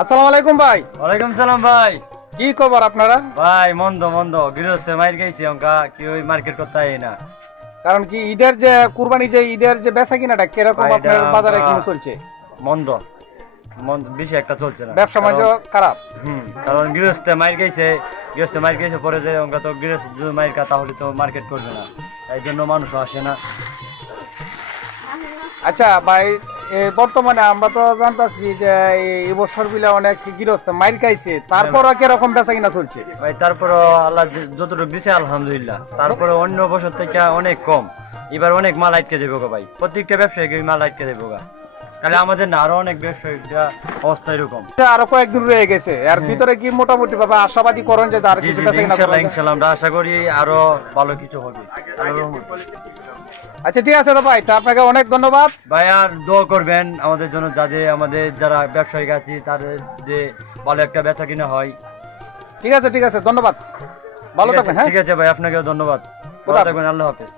আসসালামু আলাইকুম ভাই। ওয়ালাইকুম সালাম ভাই। কি খবর আপনারা? ভাই মন্দ মন্দ গৃহস্থে মাইর খাইছি অঙ্কা কি ওই মার্কেট করতে না। কারণ কি ঈদের যে কুরবানি যে ঈদের যে বেচা কিনাটা কিরকম ভাই, আপনার এটা বাজারে আমরা- কিনে চলছে? মন্দ মন্দ বেশি একটা চলছে না। ব্যবসা বাণিজ্য খারাপ। কারণ গৃহস্থে মাইর খাইছে পরে যে অঙ্কা তো গৃহস্থ যদি মাইর খা তাহলে তো মার্কেট করবে না, তাই জন্য মানুষ আসে না। আচ্ছা ভাই, বর্তমানে আমরা তো জানতাছি যে এই বছর বিলে অনেক গৃহস্থ মাইর খাইছে, তারপরও কিরকম বেচা কিনা চলছে? ভাই তারপরে আল্লাহ যতটুকু দিছে আলহামদুলিল্লাহ, তারপরে অন্য বছর থেকে অনেক কম। এবার অনেক মাল আটকে যাবো গা ভাই, প্রত্যেকটা ব্যবসায়ীকে মাল আটকে যাবো গা। তাহলে আমাদের না আরো অনেক ব্যবসায়িকরা অবস্থা এরকম। আরো কয়েকদিন রয়ে গেছে, এর ভিতরে কি মোটামুটি ভাবে আশাবাদী করেন যে আর জি কিছু জি বেচা কিনা ইনশাল্লাহ করা যায়? ইনশাল্লাহ আমরা আশা করি আরো ভালো কিছু হবে। আচ্ছা ঠিক আছে তো ভাই, তো আপনাকে অনেক ধন্যবাদ। ভাই আর দোয়া করবেন আমাদের জন্য, আমাদের যারা ব্যবসায়িক আছি তাদের যে ভালো একটা বেচা কিনা হয়। ঠিক আছে, ধন্যবাদ, ভালো থাকবেন। হ্যাঁ, ঠিক আছে ভাই, আপনাকেও ধন্যবাদ। ভালো খোদা হাফেজ। থাকবেন, আল্লাহ হাফেজ।